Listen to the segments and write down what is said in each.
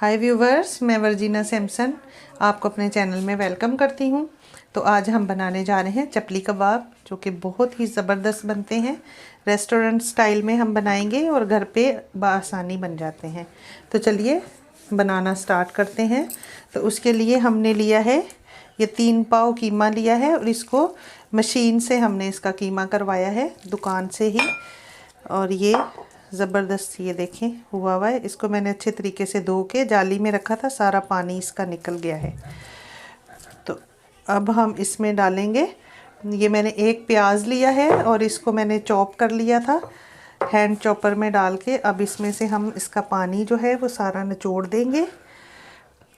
हाय viewers, मैं Virginia Samson आपको अपने चैनल में वेलकम करती हूँ। तो आज हम बनाने जा रहे हैं चपली कबाब, जो कि बहुत ही ज़बरदस्त बनते हैं। रेस्टोरेंट स्टाइल में हम बनाएंगे और घर पे बआसानी बन जाते हैं। तो चलिए बनाना स्टार्ट करते हैं। तो उसके लिए हमने लिया है ये 3 पाव कीमा लिया है और इसको मशीन से हमने इसका कीमा करवाया है दुकान से ही। और ये ज़बरदस्त ये देखें हुआ है। इसको मैंने अच्छे तरीके से धो के जाली में रखा था, सारा पानी इसका निकल गया है। तो अब हम इसमें डालेंगे, ये मैंने एक प्याज लिया है और इसको मैंने चॉप कर लिया था हैंड चॉपर में डाल के। अब इसमें से हम इसका पानी जो है वो सारा निचोड़ देंगे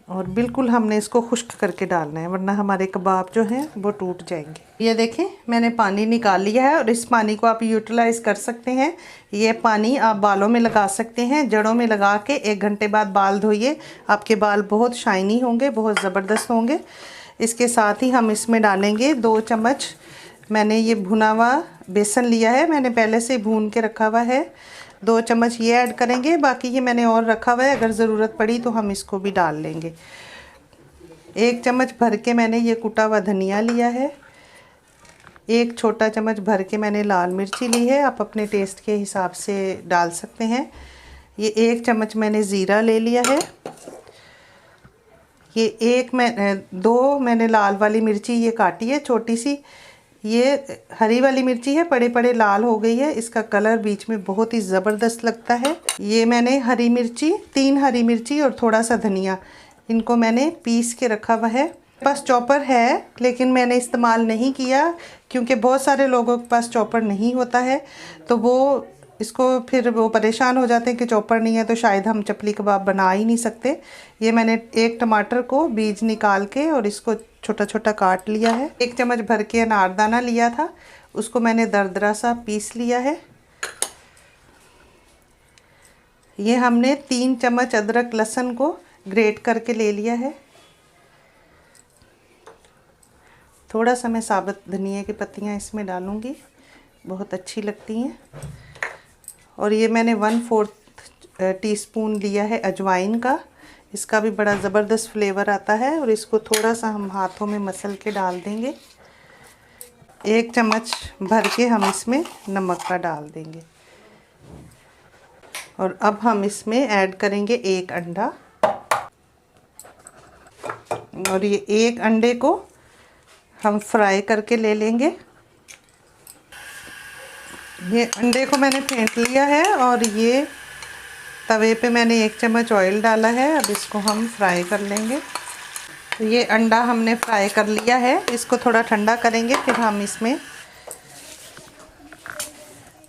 और बिल्कुल हमने इसको खुश्क करके डालना है, वरना हमारे कबाब जो हैं वो टूट जाएंगे। ये देखें मैंने पानी निकाल लिया है और इस पानी को आप यूटिलाइज़ कर सकते हैं। ये पानी आप बालों में लगा सकते हैं, जड़ों में लगा के 1 घंटे बाद बाल धोइए, आपके बाल बहुत शाइनी होंगे, बहुत ज़बरदस्त होंगे। इसके साथ ही हम इसमें डालेंगे 2 चम्मच, मैंने ये भुना हुआ बेसन लिया है, मैंने पहले से भून के रखा हुआ है। 2 चम्मच ये ऐड करेंगे, बाकी ये मैंने और रखा हुआ है, अगर ज़रूरत पड़ी तो हम इसको भी डाल लेंगे। 1 चम्मच भर के मैंने ये कुटा हुआ धनिया लिया है। 1 छोटा चम्मच भर के मैंने लाल मिर्ची ली है, आप अपने टेस्ट के हिसाब से डाल सकते हैं। ये 1 चम्मच मैंने ज़ीरा ले लिया है। ये 2 मैंने लाल वाली मिर्ची ये काटी है छोटी सी। ये हरी वाली मिर्ची है, बड़े बड़े लाल हो गई है, इसका कलर बीच में बहुत ही ज़बरदस्त लगता है। ये मैंने हरी मिर्ची 3 हरी मिर्ची और थोड़ा सा धनिया, इनको मैंने पीस के रखा हुआ है। पास चॉपर है लेकिन मैंने इस्तेमाल नहीं किया, क्योंकि बहुत सारे लोगों के पास चॉपर नहीं होता है, तो वो इसको फिर वो परेशान हो जाते हैं कि चॉपर नहीं है तो शायद हम चपली कबाब बना ही नहीं सकते। ये मैंने 1 टमाटर को बीज निकाल के और इसको छोटा छोटा काट लिया है। 1 चम्मच भर के अनारदाना लिया था, उसको मैंने दरदरा सा पीस लिया है। ये हमने 3 चम्मच अदरक लहसुन को ग्रेट करके ले लिया है। थोड़ा सा मैं साबुत धनिया की पत्तियां इसमें डालूंगी, बहुत अच्छी लगती हैं। और ये मैंने 1/4 टीस्पून लिया है अजवाइन का, इसका भी बड़ा ज़बरदस्त फ्लेवर आता है। और इसको थोड़ा सा हम हाथों में मसल के डाल देंगे। 1 चम्मच भर के हम इसमें नमक का डाल देंगे। और अब हम इसमें ऐड करेंगे 1 अंडा, और ये 1 अंडे को हम फ्राई करके ले लेंगे। ये अंडे को मैंने फेंट लिया है और ये तवे पे मैंने 1 चम्मच ऑयल डाला है। अब इसको हम फ्राई कर लेंगे। तो ये अंडा हमने फ्राई कर लिया है, इसको थोड़ा ठंडा करेंगे, फिर हम इसमें,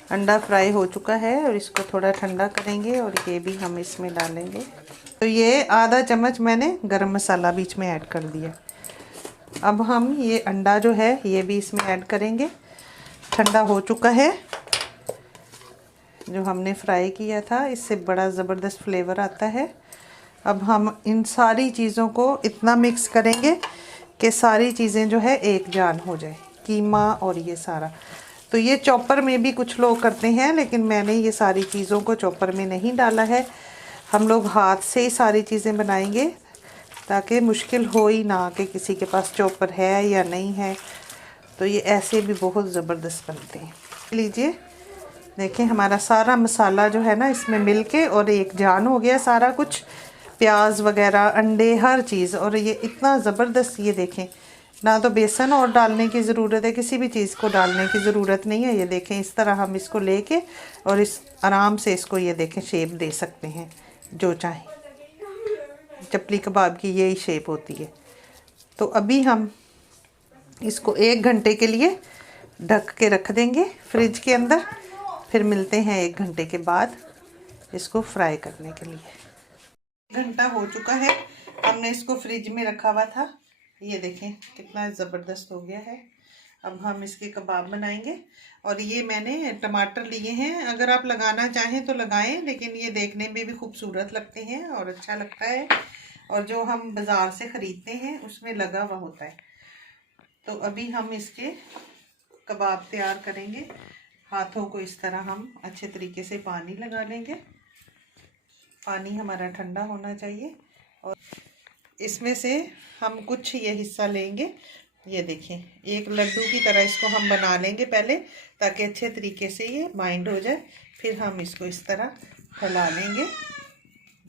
अंडा फ्राई हो चुका है और इसको थोड़ा ठंडा करेंगे और ये भी हम इसमें डालेंगे। तो ये आधा चम्मच मैंने गरम मसाला बीच में ऐड कर दिया। अब हम ये अंडा जो है ये भी इसमें ऐड करेंगे। ठंडा हो चुका है, जो हमने फ्राई किया था इससे बड़ा ज़बरदस्त फ्लेवर आता है। अब हम इन सारी चीज़ों को इतना मिक्स करेंगे कि सारी चीज़ें जो है एक जान हो जाए, कीमा और ये सारा। तो ये चॉपर में भी कुछ लोग करते हैं, लेकिन मैंने ये सारी चीज़ों को चॉपर में नहीं डाला है। हम लोग हाथ से ही सारी चीज़ें बनाएंगे, ताकि मुश्किल हो ही ना कि किसी के पास चॉपर है या नहीं है। तो ये ऐसे भी बहुत ज़बरदस्त बनते हैं। लीजिए देखें, हमारा सारा मसाला जो है ना इसमें मिलके और एक जान हो गया सारा कुछ, प्याज वगैरह, अंडे, हर चीज़। और ये इतना ज़बरदस्त, ये देखें, ना तो बेसन और डालने की ज़रूरत है, किसी भी चीज़ को डालने की ज़रूरत नहीं है। ये देखें, इस तरह हम इसको लेके और इस आराम से इसको, ये देखें, शेप दे सकते हैं जो चाहें। चपली कबाब की यही शेप होती है। तो अभी हम इसको 1 घंटे के लिए ढक के रख देंगे फ्रिज के अंदर, फिर मिलते हैं 1 घंटे के बाद इसको फ्राई करने के लिए। 1 घंटा हो चुका है, हमने इसको फ्रिज में रखा हुआ था। ये देखें कितना ज़बरदस्त हो गया है। अब हम इसके कबाब बनाएंगे। और ये मैंने टमाटर लिए हैं, अगर आप लगाना चाहें तो लगाएं, लेकिन ये देखने में भी खूबसूरत लगते हैं और अच्छा लगता है। और जो हम बाज़ार से ख़रीदते हैं उसमें लगा हुआ होता है। तो अभी हम इसके कबाब तैयार करेंगे। हाथों को इस तरह हम अच्छे तरीके से पानी लगा लेंगे पानी हमारा ठंडा होना चाहिए। और इसमें से हम कुछ ये हिस्सा लेंगे, ये देखें, एक लड्डू की तरह इसको हम बना लेंगे पहले, ताकि अच्छे तरीके से ये बाइंड हो जाए। फिर हम इसको इस तरह फैला लेंगे।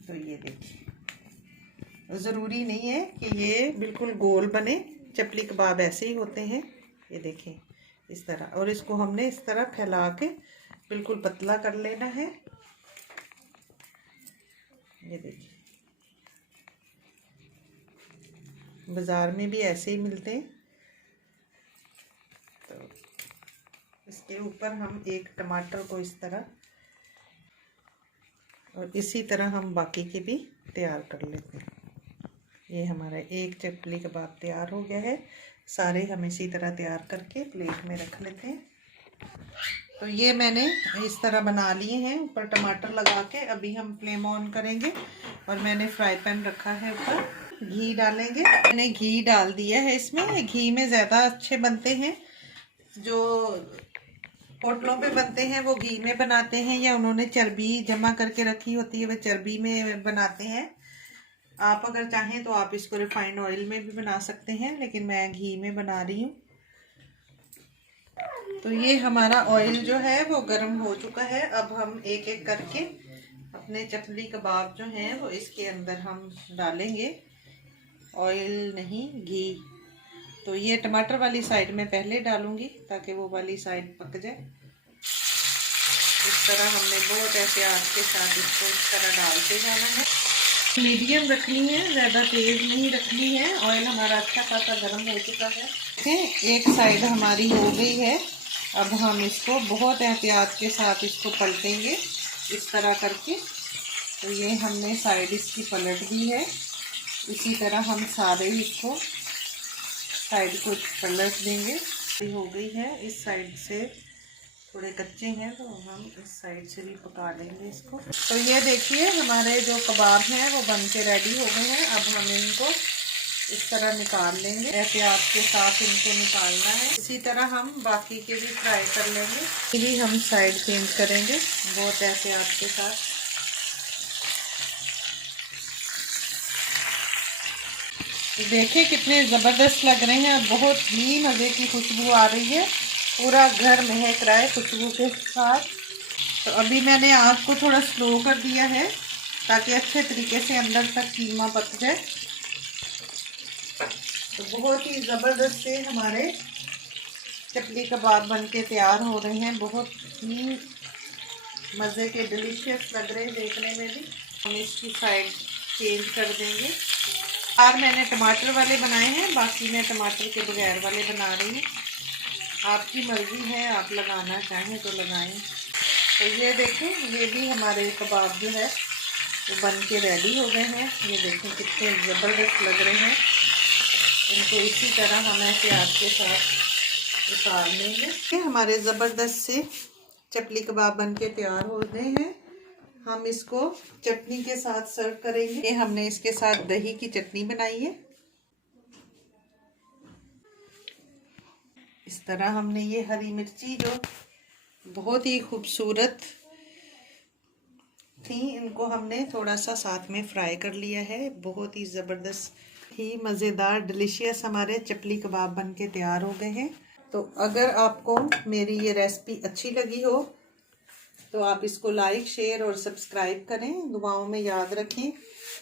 तो ये देखिए, ज़रूरी नहीं है कि ये बिल्कुल गोल बने, चपली कबाब ऐसे ही होते हैं। ये देखें इस तरह, और इसको हमने इस तरह फैला के बिल्कुल पतला कर लेना है। ये देखिए, बाज़ार में भी ऐसे ही मिलते हैं। तो इसके ऊपर हम एक टमाटर को इस तरह, और इसी तरह हम बाकी के भी तैयार कर लेते हैं। ये हमारा एक चपली कबाब तैयार हो गया है। सारे हम इसी तरह तैयार करके प्लेट में रख लेते हैं। तो ये मैंने इस तरह बना लिए हैं, ऊपर टमाटर लगा के। अभी हम फ्लेम ऑन करेंगे और मैंने फ्राई पैन रखा है, ऊपर घी डालेंगे। मैंने घी डाल दिया है इसमें। घी में ज़्यादा अच्छे बनते हैं। जो होटलों पे बनते हैं वो घी में बनाते हैं, या उन्होंने चर्बी जमा करके रखी होती है, वो चर्बी में बनाते हैं। आप अगर चाहें तो आप इसको रिफाइंड ऑयल में भी बना सकते हैं, लेकिन मैं घी में बना रही हूँ। तो ये हमारा ऑयल जो है वो गर्म हो चुका है। अब हम एक एक करके अपने चपली कबाब जो हैं वो इसके अंदर हम डालेंगे। ऑयल नहीं, घी। तो ये टमाटर वाली साइड में पहले डालूंगी ताकि वो वाली साइड पक जाए। इस तरह हमने बहुत एहतियात के साथ इसको इस तरह डालते जाना है। मीडियम रखनी है, ज़्यादा तेज़ नहीं रखनी है। ऑयल हमारा अच्छा खासा गर्म हो चुका है। एक साइड हमारी हो गई है। अब हम इसको बहुत एहतियात के साथ इसको पलटेंगे इस तरह करके। तो ये हमने साइड इसकी पलट दी है। इसी तरह हम सारे इसको साइड को पलट देंगे। हो गई है, इस साइड से थोड़े कच्चे हैं तो हम इस साइड से भी पका लेंगे इसको। तो ये देखिए, हमारे जो कबाब हैं वो बन के रेडी हो गए हैं। अब हम इनको इस तरह निकाल लेंगे। एहतियात के साथ इनको निकालना है। इसी तरह हम बाकी के भी फ्राई कर लेंगे। ये भी हम साइड चेंज करेंगे बहुत एहतियात के साथ। देखिए कितने ज़बरदस्त लग रहे हैं और बहुत ही मज़े की खुशबू आ रही है। पूरा घर महक रहा है खुशबू के साथ। तो अभी मैंने आग को थोड़ा स्लो कर दिया है ताकि अच्छे तरीके से अंदर तक कीमा पक जाए। तो बहुत ही ज़बरदस्त से हमारे चपली कबाब बनके तैयार हो रहे हैं। बहुत ही मज़े के डिलीशियस लग रहे हैं देखने में भी। हम इसकी साइड चेंज कर देंगे। और मैंने टमाटर वाले बनाए हैं, बाकी मैं टमाटर के बगैर वाले बना रही हूँ। आपकी मर्ज़ी है, आप लगाना चाहें तो लगाएं। तो ये देखें, ये भी हमारे कबाब जो है वो बन के रेडी हो गए हैं। ये देखें कितने ज़बरदस्त लग रहे हैं। इनको इसी तरह हम एहतियात के साथ उतार लेंगे। हमारे ज़बरदस्त से चपली कबाब बन के तैयार हो गए हैं। हम इसको चटनी के साथ सर्व करेंगे। हमने इसके साथ दही की चटनी बनाई है। इस तरह हमने ये हरी मिर्ची जो बहुत ही खूबसूरत थी, इनको हमने थोड़ा सा साथ में फ्राई कर लिया है। बहुत ही ज़बरदस्त ही मज़ेदार डिलीशियस हमारे चपली कबाब बन के तैयार हो गए हैं। तो अगर आपको मेरी ये रेसिपी अच्छी लगी हो तो आप इसको लाइक, शेयर और सब्सक्राइब करें। दुआओं में याद रखें।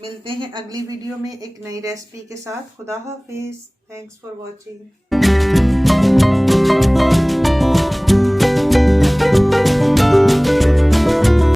मिलते हैं अगली वीडियो में एक नई रेसिपी के साथ। खुदा हाफिज़। Thanks for watching.